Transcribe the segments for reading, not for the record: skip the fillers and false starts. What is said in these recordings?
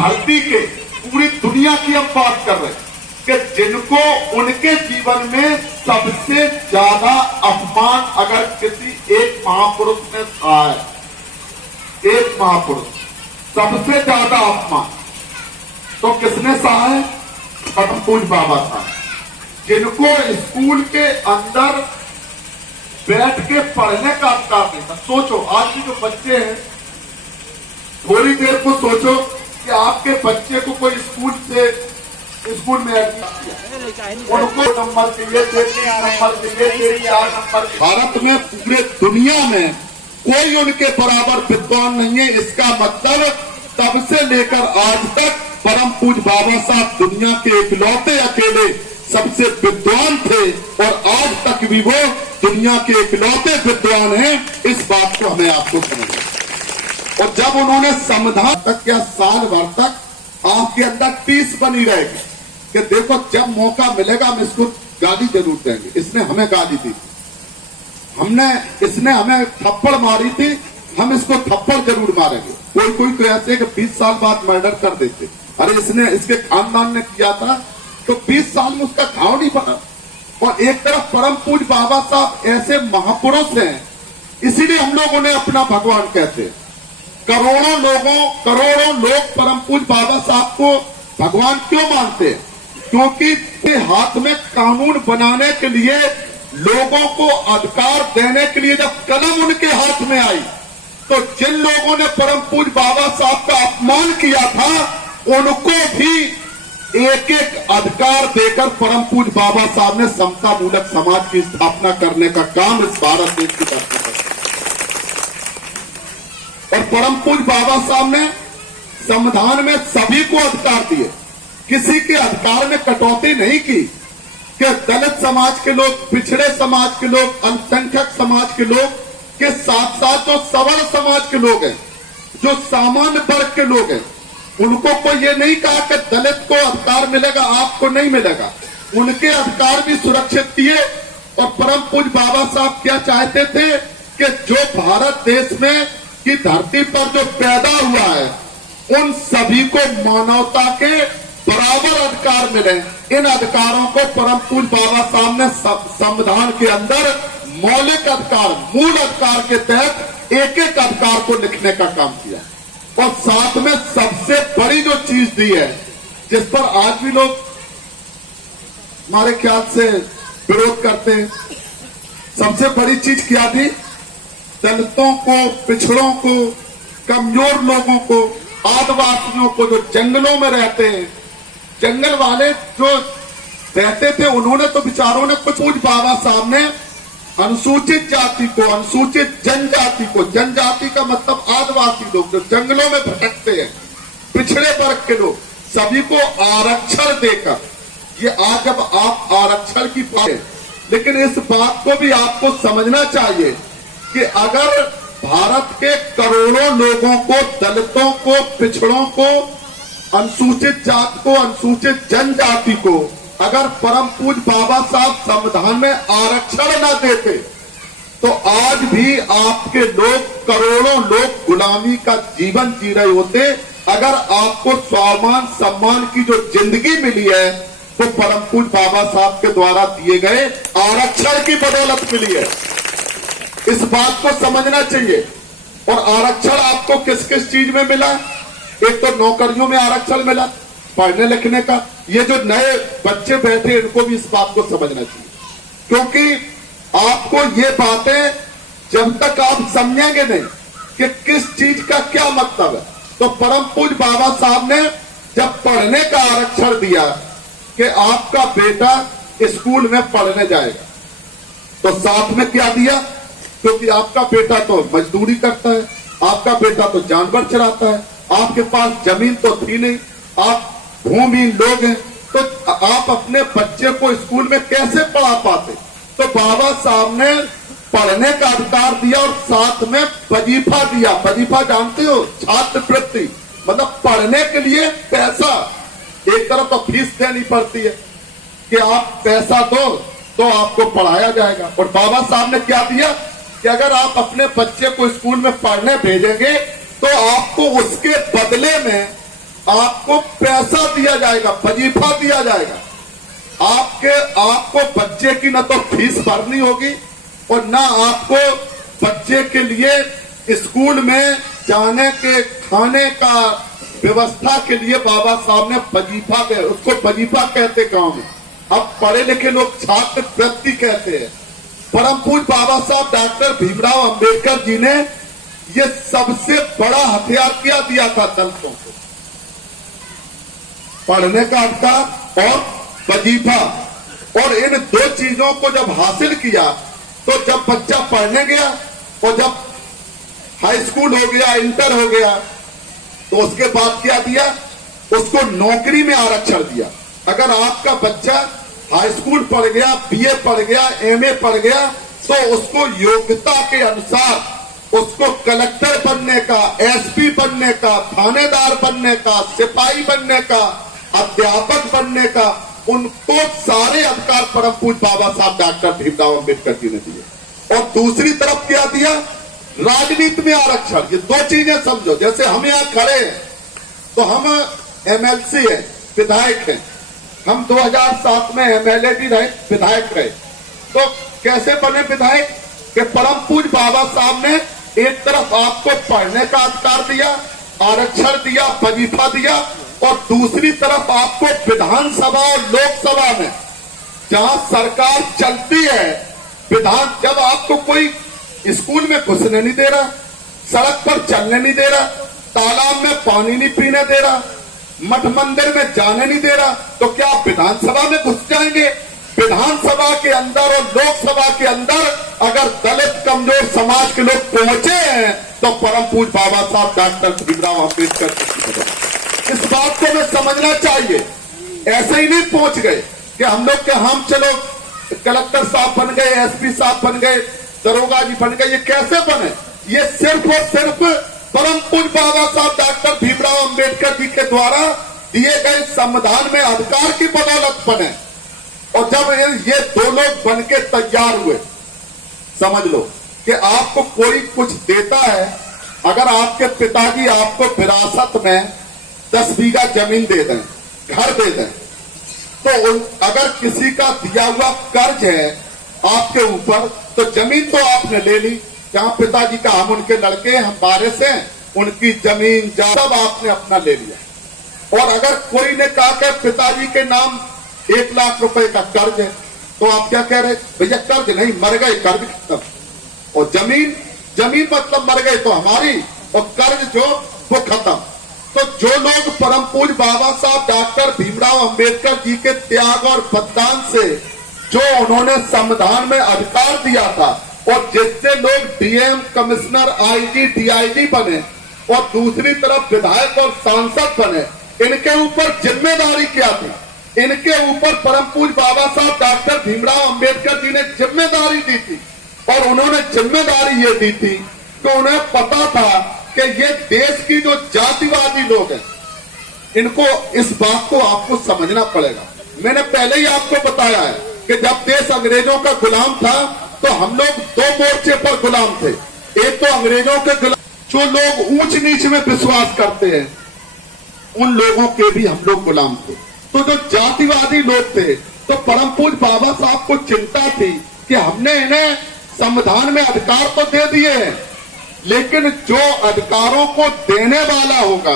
धरती के, पूरी दुनिया की हम बात कर रहे हैं कि जिनको उनके जीवन में सबसे ज्यादा अपमान अगर किसी एक महापुरुष ने सहा है, एक महापुरुष सबसे ज्यादा अपमान तो किसने सहा है? परम पूज्य बाबा साहब, जिनको स्कूल के अंदर बैठ के पढ़ने का अधिकार नहीं था। सोचो आज के जो बच्चे हैं, थोड़ी देर को सोचो कि आपके बच्चे को कोई स्कूल में उनको नंबर चाहिए, 3 नंबर चाहिए, 4 नंबर। भारत में पूरे दुनिया में कोई उनके बराबर विद्वान नहीं है। इसका मतलब तब से लेकर आज तक परम पूज्य बाबा साहब दुनिया के इकलौते अकेले सबसे विद्वान थे और आज तक भी वो दुनिया के इकलौते विद्वान हैं। इस बात को हमें आपको समझना। और जब उन्होंने संविधान तक या साल भर तक आपके अंदर टीस बनी रहेगी कि देखो जब मौका मिलेगा हम इसको गाली जरूर देंगे। इसने हमें गाली दी, इसने हमें थप्पड़ मारी थी, हम इसको थप्पड़ जरूर मारेंगे। कोई तो ऐसे कि 20 साल बाद मर्डर कर देते। अरे इसके खानदान ने किया था तो 20 साल में उसका घाव नहीं बना। और एक तरफ परम पूज्य बाबा साहब ऐसे महापुरुष हैं, इसीलिए हम लोग उन्हें अपना भगवान कहते हैं। करोड़ों लोग परम पूज्य बाबा साहब को भगवान क्यों मानते हैं? क्योंकि हाथ में कानून बनाने के लिए, लोगों को अधिकार देने के लिए जब कलम उनके हाथ में आई तो जिन लोगों ने परम पूज्य बाबा साहब का अपमान किया था उनको भी एक एक अधिकार देकर परम पूज्य बाबा साहब ने समता मूलक समाज की स्थापना करने का काम इस भारत देश की धरती पर। और परम पूज्य बाबा साहब ने संविधान में सभी को अधिकार दिए, किसी के अधिकार में कटौती नहीं की कि दलित समाज के लोग, पिछड़े समाज के लोग, अल्पसंख्यक समाज के लोग के साथ साथ जो सवर्ण समाज के लोग हैं, जो सामान्य वर्ग के लोग हैं, उनको कोई ये नहीं कहा कि दलित को अधिकार मिलेगा आपको नहीं मिलेगा। उनके अधिकार भी सुरक्षित किए। और परम पूज्य बाबा साहब क्या चाहते थे कि जो भारत देश में की धरती पर जो पैदा हुआ है उन सभी को मानवता के बराबर अधिकार मिले। इन अधिकारों को परम पूज्य बाबा साहब ने संविधान के अंदर मौलिक अधिकार, मूल अधिकार के तहत एक एक अधिकार को लिखने का काम किया। और साथ में सबसे बड़ी जो चीज दी है, जिस पर आज भी लोग हमारे ख्याल से विरोध करते हैं, सबसे बड़ी चीज क्या दी? दलितों को, पिछड़ों को, कमजोर लोगों को, आदिवासियों को, जो जंगलों में रहते हैं, जंगल वाले जो रहते थे, उन्होंने तो विचारों ने कुछ पूज्य बाबा साहब ने अनुसूचित जाति को, अनुसूचित जनजाति को, जनजाति का मतलब आदिवासी लोग जो जंगलों में भटकते हैं, पिछड़े वर्ग के लोग, सभी को आरक्षण देकर, ये आज जब आप आरक्षण की बात है, लेकिन इस बात को भी आपको समझना चाहिए कि अगर भारत के करोड़ों लोगों को, दलितों को, पिछड़ों को, अनुसूचित जाति को, अनुसूचित जनजाति को अगर परम पूज्य बाबा साहब संविधान में आरक्षण न देते तो आज भी आपके लोग, करोड़ों लोग गुलामी का जीवन जी रहे होते। अगर आपको स्वाभिमान सम्मान की जो जिंदगी मिली है तो परम पूज्य बाबा साहब के द्वारा दिए गए आरक्षण की बदौलत मिली है। इस बात को समझना चाहिए। और आरक्षण आपको किस किस चीज में मिला? एक तो नौकरियों में आरक्षण मिला, पढ़ने लिखने का। ये जो नए बच्चे बैठे इनको भी इस बात को समझना चाहिए, क्योंकि आपको ये बातें जब तक आप समझेंगे नहीं कि किस चीज का क्या मतलब है। तो परम पूज्य बाबा साहब ने जब पढ़ने का आरक्षण दिया कि आपका बेटा स्कूल में पढ़ने जाएगा, तो साथ में क्या दिया? क्योंकि आपका बेटा तो मजदूरी करता है, आपका बेटा तो जानवर चराता है, आपके पास जमीन तो थी नहीं, आप भूमिहीन लोग हैं, तो आप अपने बच्चे को स्कूल में कैसे पढ़ा पाते? तो बाबा साहब ने पढ़ने का अधिकार दिया और साथ में वजीफा दिया। वजीफा जानते हो? छात्रवृत्ति, मतलब पढ़ने के लिए पैसा। एक तरफ तो फीस देनी पड़ती है कि आप पैसा दो तो आपको पढ़ाया जाएगा, और बाबा साहब ने क्या दिया कि अगर आप अपने बच्चे को स्कूल में पढ़ने भेजेंगे तो आपको उसके बदले में आपको पैसा दिया जाएगा, वजीफा दिया जाएगा। आपको बच्चे की न तो फीस भरनी होगी और न आपको बच्चे के लिए स्कूल में जाने के खाने का व्यवस्था के लिए बाबा साहब ने वजीफा दे, उसको वजीफा कहते गांव में। अब पढ़े लिखे लोग छात्र वृत्ति कहते हैं। परम पूज्य बाबा साहब डॉक्टर भीमराव अंबेडकर जी ने ये सबसे बड़ा हथियार क्या दिया था दलितों को, पढ़ने का अधिकार और वजीफा। और इन दो चीजों को जब हासिल किया तो जब बच्चा पढ़ने गया और जब हाई स्कूल हो गया, इंटर हो गया, तो उसके बाद क्या दिया, उसको नौकरी में आरक्षण दिया। अगर आपका बच्चा हाई स्कूल पढ़ गया, बीए पढ़ गया, एमए पढ़ गया, तो उसको योग्यता के अनुसार उसको कलेक्टर बनने का, एसपी बनने का, थानेदार बनने का, सिपाही बनने का, अध्यापक बनने का, उनको सारे अधिकार परम पूज्य बाबा साहब डॉक्टर भीमराव अंबेडकर जी ने दिए। और दूसरी तरफ क्या दिया, राजनीति में आरक्षण। ये दो चीजें समझो। जैसे हम यहाँ खड़े हैं तो हम एमएलसी हैं, विधायक हैं। हम 2007 में एमएलए भी रहे, विधायक रहे। तो कैसे बने विधायक कि परम पूज्य बाबा साहब ने एक तरफ आपको पढ़ने का अधिकार दिया, आरक्षण दिया, वजीफा दिया, और दूसरी तरफ आपको विधानसभा और लोकसभा में जहां सरकार चलती है, जब आपको कोई स्कूल में घुसने नहीं दे रहा, सड़क पर चलने नहीं दे रहा, तालाब में पानी नहीं पीने दे रहा, मठ मंदिर में जाने नहीं दे रहा, तो क्या आप विधानसभा में घुस जाएंगे? विधानसभा के अंदर और लोकसभा के अंदर अगर दलित कमजोर समाज के लोग पहुंचे हैं तो परम पूज्य बाबा साहब डॉक्टर भीमराव अंबेडकर, इस बात को हमें समझना चाहिए। ऐसे ही नहीं पहुंच गए कि हम लोग के हम चलो कलेक्टर साहब बन गए, एसपी साहब बन गए, दरोगा जी बन गए। ये कैसे बने? ये सिर्फ और सिर्फ परम पूज्य बाबा साहब डॉक्टर भीमराव अंबेडकर जी के द्वारा दिए गए संविधान में अधिकार की बदौलत बने। और जब ये दो लोग बन के तैयार हुए, समझ लो कि आपको कोई कुछ देता है। अगर आपके पिताजी आपको विरासत में 10 बीघा जमीन दे दें, घर दे दें, तो अगर किसी का दिया हुआ कर्ज है आपके ऊपर, तो जमीन तो आपने ले ली। जहां पिताजी का, हम उनके लड़के, हम वारिस हैं, उनकी जमीन सब आपने अपना ले लिया। और अगर कोई ने कहा कि पिताजी के नाम 1 लाख रुपए का कर्ज है, तो आप क्या कह रहे? भैया कर्ज नहीं, मर गए, कर्ज खत्म। और जमीन मतलब मर गए तो हमारी, और कर्ज जो वो खत्म। तो जो लोग परम पूज्य बाबा साहब डॉक्टर भीमराव अंबेडकर जी के त्याग और बलिदान से जो उन्होंने संविधान में अधिकार दिया था, और जिससे लोग डीएम, कमिश्नर, आईजी, डीआईजी बने, और दूसरी तरफ विधायक और सांसद बने, इनके ऊपर जिम्मेदारी क्या थी? इनके ऊपर परम पूज्य बाबा साहब डॉक्टर भीमराव अंबेडकर जी ने जिम्मेदारी दी थी। और उन्होंने जिम्मेदारी ये दी थी कि उन्हें पता था कि ये देश की जो जातिवादी लोग हैं, इनको, इस बात को आपको समझना पड़ेगा। मैंने पहले ही आपको बताया है कि जब देश अंग्रेजों का गुलाम था तो हम लोग 2 मोर्चे पर गुलाम थे। एक तो अंग्रेजों के गुलाम, जो लोग ऊंच नीच में विश्वास करते हैं, उन लोगों के भी हम लोग गुलाम थे। तो जो जातिवादी लोग थे, तो परम पूज्य बाबा साहब को चिंता थी कि हमने इन्हें संविधान में अधिकार तो दे दिए हैं, लेकिन जो अधिकारों को देने वाला होगा,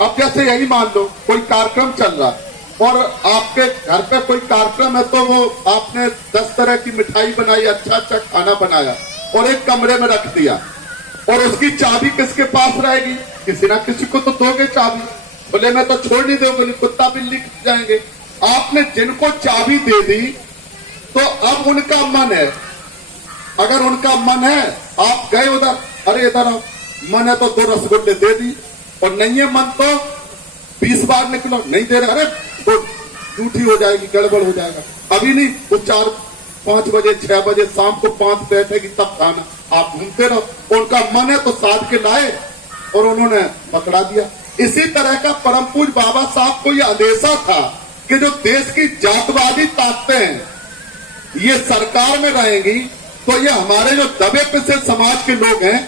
अब जैसे यही मान लो कोई कार्यक्रम चल रहा है और आपके घर पे कोई कार्यक्रम है, तो वो आपने 10 तरह की मिठाई बनाई, अच्छा अच्छा खाना बनाया और एक कमरे में रख दिया, और उसकी चाबी किसके पास रहेगी? किसी ना किसी को तो दोगे चाबी। खुले में तो छोड़ नहीं दोगे, कुत्ता बिल्ली जाएंगे। आपने जिनको चाबी दे दी, तो अब उनका मन है, अगर उनका मन है, आप गए उधर, अरे इधर आओ, मन है तो 2 रसगुल्ले दे दी, और नहीं है मन तो 20 बार निकलो, नहीं दे रहे, अरे तो झूठी हो जाएगी, गड़बड़ हो जाएगा, अभी नहीं, वो 4-5 बजे 6 बजे शाम को 5 बैठेगी तब खाना। आप घूमते रहो। उनका मन है तो साध के लाए और उन्होंने पकड़ा दिया। इसी तरह का परम पूज्य बाबा साहब को यह आदेशा था कि जो देश की जातवादी ताकतें हैं, ये सरकार में रहेंगी, तो ये हमारे जो दबे पिसे समाज के लोग हैं,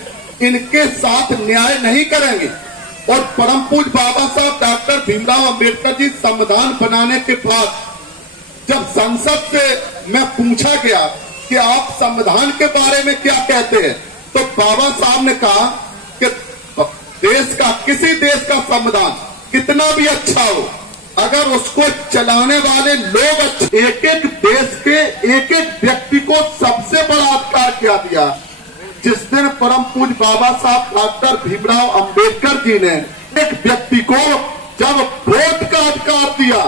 इनके साथ न्याय नहीं करेंगे। और परम पूज्य बाबा साहब डॉक्टर भीमराव अंबेडकर जी संविधान बनाने के बाद जब संसद से मैं पूछा गया कि आप संविधान के बारे में क्या कहते हैं, तो बाबा साहब ने कहा कि देश का, किसी देश का संविधान कितना भी अच्छा हो, अगर उसको चलाने वाले लोग अच्छे, एक एक देश के एक एक व्यक्ति को सबसे बड़ा अधिकार क्या दिया। जिस दिन परम पूज्य बाबा साहब डॉक्टर भीमराव अंबेडकर जी ने एक व्यक्ति को जब वोट का अधिकार दिया,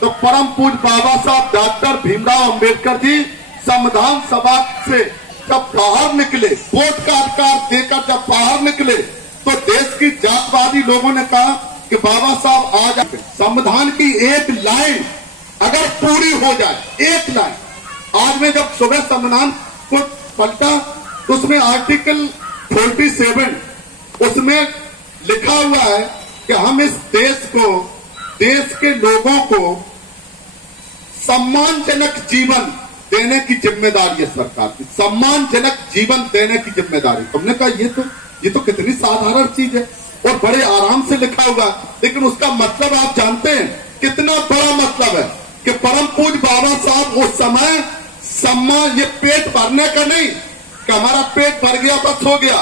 तो परम पूज्य बाबा साहब डॉक्टर भीमराव अंबेडकर जी संविधान सभा से जब बाहर निकले, वोट का अधिकार देकर जब बाहर निकले, तो देश की जातवादी लोगों ने कहा कि बाबा साहब आज संविधान की एक लाइन अगर पूरी हो जाए, एक लाइन, आज में जब सुबह संविधान को पलटा तो उसमें आर्टिकल 47 उसमें लिखा हुआ है कि हम इस देश को, देश के लोगों को सम्मानजनक जीवन देने की जिम्मेदारी है सरकार की, सम्मानजनक जीवन देने की जिम्मेदारी। हमने कहा ये तो कितनी साधारण चीज है और बड़े आराम से लिखा हुआ, लेकिन उसका मतलब आप जानते हैं कितना बड़ा मतलब है कि परम पूज्य बाबा साहब उस समय सम्मान, ये पेट भरने का नहीं कि हमारा पेट भर गया बस हो गया,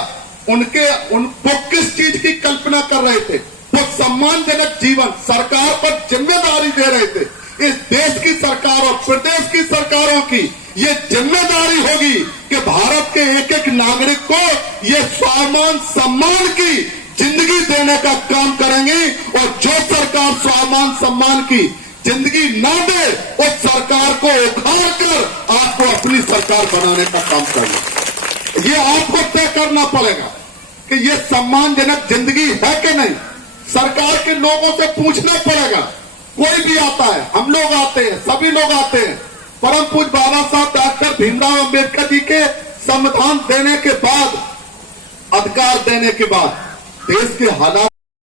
उनको किस चीज की कल्पना कर रहे थे, वो सम्मानजनक जीवन सरकार पर जिम्मेदारी दे रहे थे। इस देश की सरकार और प्रदेश की सरकारों की ये जिम्मेदारी होगी कि भारत के एक एक नागरिक को ये स्वाभिमान सम्मान की जिंदगी देने का काम करेंगे, और जो सरकार स्वाभिमान सम्मान की जिंदगी ना दे उस सरकार को उखाड़ कर आपको अपनी सरकार बनाने का काम करना। ये आपको तय करना पड़ेगा कि ये सम्मानजनक जिंदगी है कि नहीं। सरकार के लोगों से पूछना पड़ेगा, कोई भी आता है, हम लोग आते हैं, सभी लोग आते हैं, परम पूज्य बाबा साहब डॉक्टर भीमराव अंबेडकर जी के संविधान देने के बाद, अधिकार देने के बाद देश के हालात